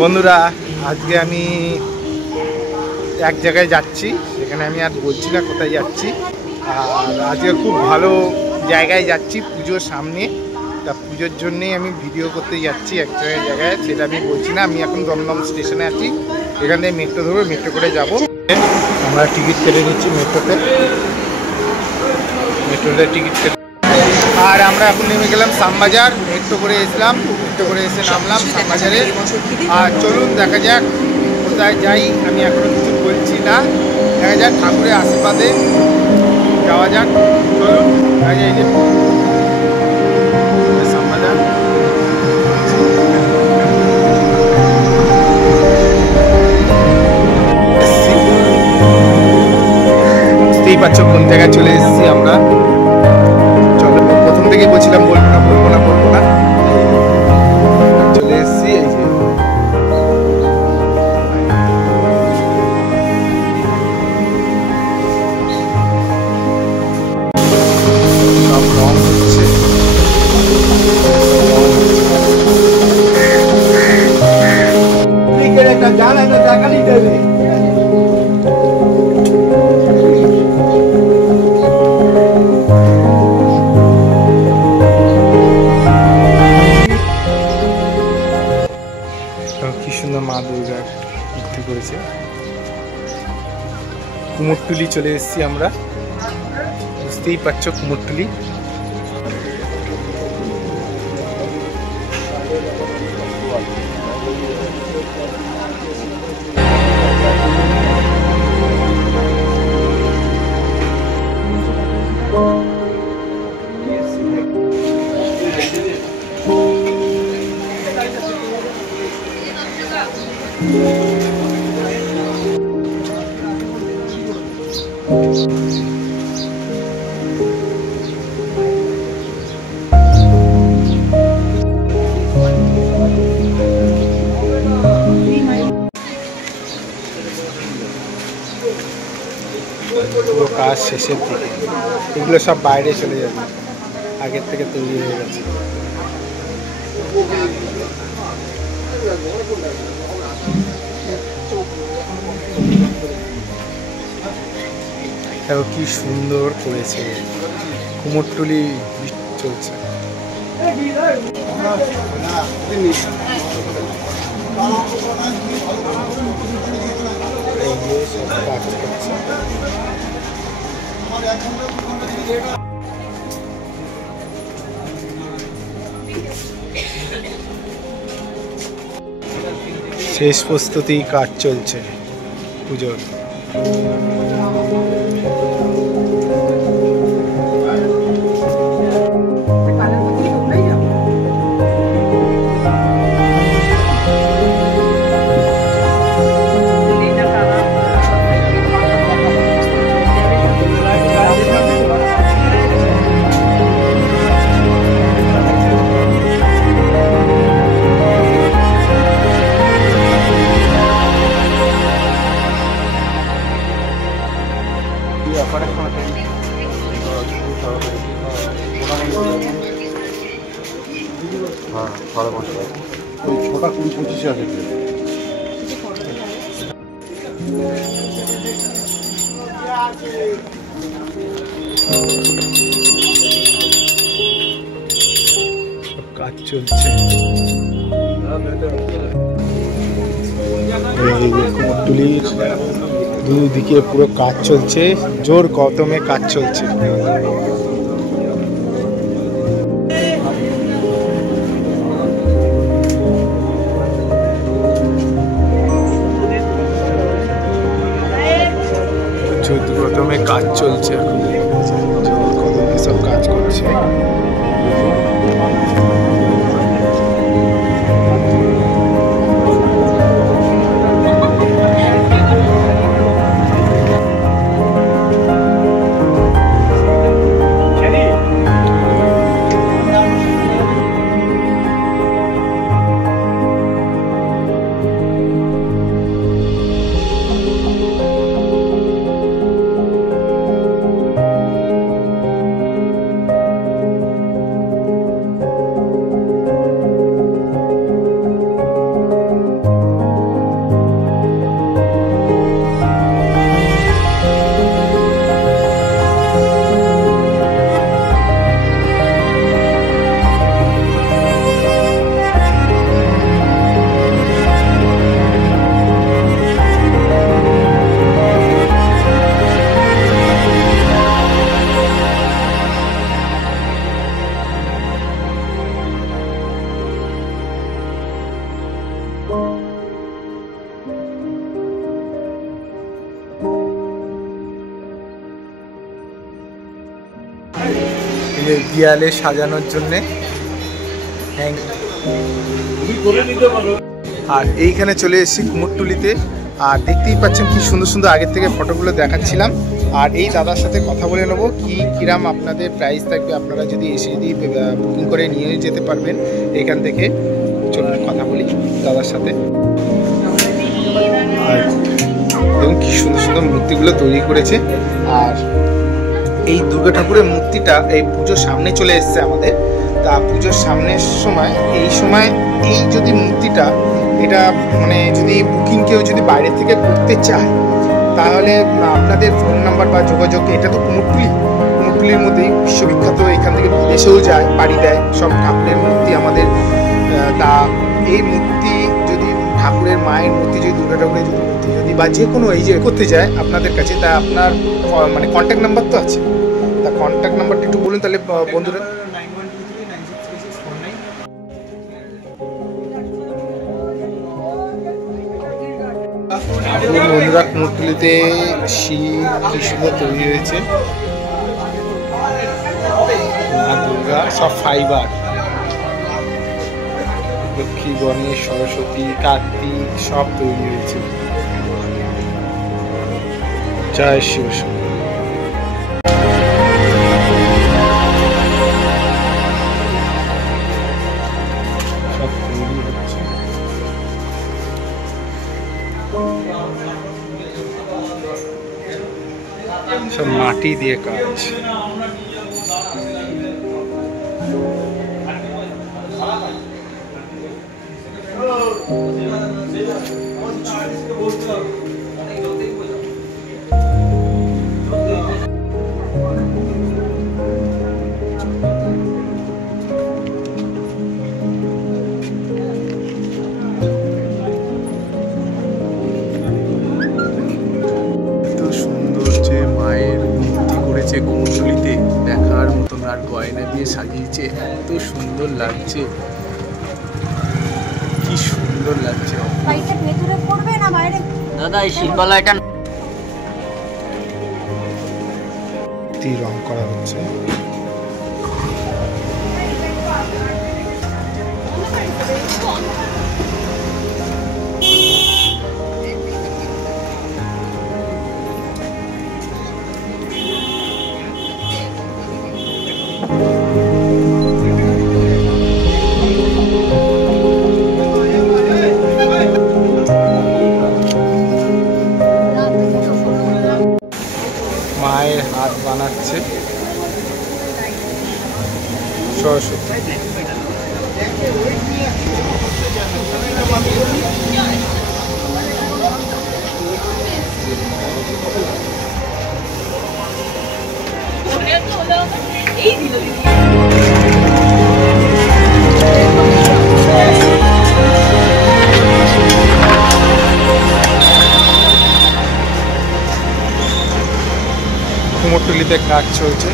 বন্ধুরা আজকে আমি এক জায়গায় যাচ্ছি, সেখানে আমি আর বলছি না কোথায় যাচ্ছি। আর আজকে খুব ভালো জায়গায় যাচ্ছি পুজোর সামনে, তা পুজোর জন্যেই আমি ভিডিও করতে যাচ্ছি এক জায়গায়, সেটা আমি বলছি না। আমি এখন দমদম স্টেশনে আছি, এখান থেকে মেট্রো ধরবো, মেট্রো করে যাব। আমরা টিকিট কেটে নিচ্ছি মেট্রোতে টিকিট কেটে। আর আমরা এখন নেমে গেলাম শ্যামবাজার, মেট্রো করে এসলাম, মেট্রো করে এসে নামলাম শ্যামবাজারে। আর চলুন দেখা যাক কোথায় যাই, আমি এখনো কিছু বলছি না, দেখা যাক ঠাকুরের আশীর্বাদে যাওয়া যাক। চলুন দেখা যায় যে শ্যামবাজার। বুঝতেই পারছো কোন জায়গায় চলে এসেছি আমরা। চলো, প্রথম থেকেই বলছিলাম বলবো না চলে এসেছি। এই যে সব রং হচ্ছে, একটা জানা না দেখালি দেবে। কি সুন্দর মা দুর্গার মূর্তি করেছে। কুমোরটুলি চলে এসেছি আমরা, বুঝতেই পারছো কুমোরটুলি। পুরো কাজ শেষের দিকে, এগুলো সব বাইরে চলে যাবে, আগের থেকে তৈরি হয়ে গেছে। কি সুন্দর করেছে, কুমোরটুলি চলছে। শেষ প্রস্তুতি কাজ চলছে পুজোর। ছোটা 20-25 আছে। সব কাজ চলছে, কুমোরটুলির দুদিকে পুরো কাজ চলছে, জোর কদমে কাজ চলছে। প্রথমে কাজ চলছে, এখন জোর কদমে সব কাজ করছে। দেয়ালে সাজানোর জন্যে। আর এইখানে চলে এসেছি কুমোরটুলিতে। আর দেখতেই পাচ্ছেন কি সুন্দর সুন্দর আগের থেকে ফটোগুলো দেখাচ্ছিলাম। আর এই দাদার সাথে কথা বলে নেবো কিরাম আপনাদের প্রাইস থাকবে, আপনারা যদি এসে যদি বুকিং করে নিয়ে যেতে পারবেন এখান থেকে। চলুন কথা বলি দাদার সাথে। আর দেখুন কি সুন্দর সুন্দর মূর্তিগুলো তৈরি করেছে। আর এই দুর্গা ঠাকুরের মূর্তিটা এই পুজোর সামনে চলে এসছে আমাদের। তা পুজোর সামনের সময় এই যদি মূর্তিটা এটা মানে যদি বুকিং কেউ যদি বাইরে থেকে করতে চায় তাহলে আপনাদের ফোন নাম্বার বা যোগাযোগ, এটা তো কুমোরটুলির মধ্যেই বিশ্ববিখ্যাত, এখান থেকে বিদেশেও যায়, পাড়ি দেয় সব ঠাকুরের মূর্তি আমাদের। তা এই মূর্তি যদি ঠাকুরের মায়ের মূর্তি যদি দুর্গা ঠাকুরের যদি মূর্তি যদি বা যে কোনো এই যে করতে যায় আপনাদের কাছে, তা আপনার মানে কন্ট্যাক্ট নাম্বার তো আছে, তা কন্ট্যাক্ট নাম্বারটা একটু বলুন তাহলে বন্ধুরা। বন্ধুরা কুমোরটুলিতে শিব কি সুন্দর তৈরি হয়েছে, মা দুর্গা সব ফাইবার, লক্ষ্মী গণেশ সরস্বতী কার্তিক সব তৈরি হয়েছে। জয় শিব। সব তৈরি হচ্ছে, সব মাটি দিয়ে কাজ। কুমোরটুলিতে দেখার মতন, আর গয়না দিয়ে সাজিয়েছে, এত সুন্দর লাগছে, কি সুন্দর লাগছে। দাদা এই শিল্পালয়টা রং করা হচ্ছে। মায়ের হাত বানাচ্ছে সরস্বতী। কুমোরটুলিতে কাজ চলছে।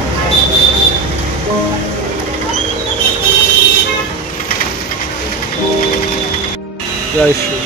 জয় শ্রী।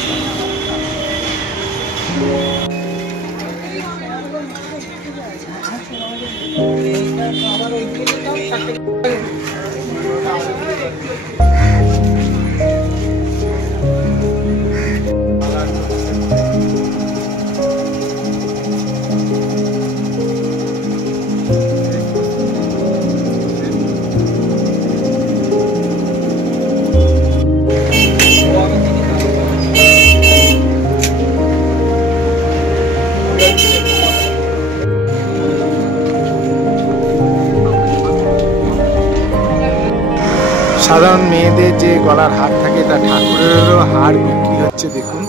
সাধারণ মেয়েদের যে গলার হার থাকে তা ঠাকুরেরও হার বিক্রি হচ্ছে। দেখুন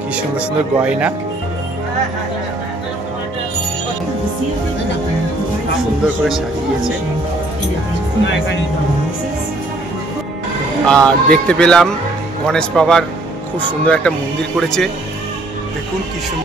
কি সুন্দর সুন্দর গয়না, সুন্দর করে সাজিয়েছে। আর দেখতে পেলাম গণেশ বাবার খুব সুন্দর একটা মন্দির করেছে, দেখুন কি সুন্দর।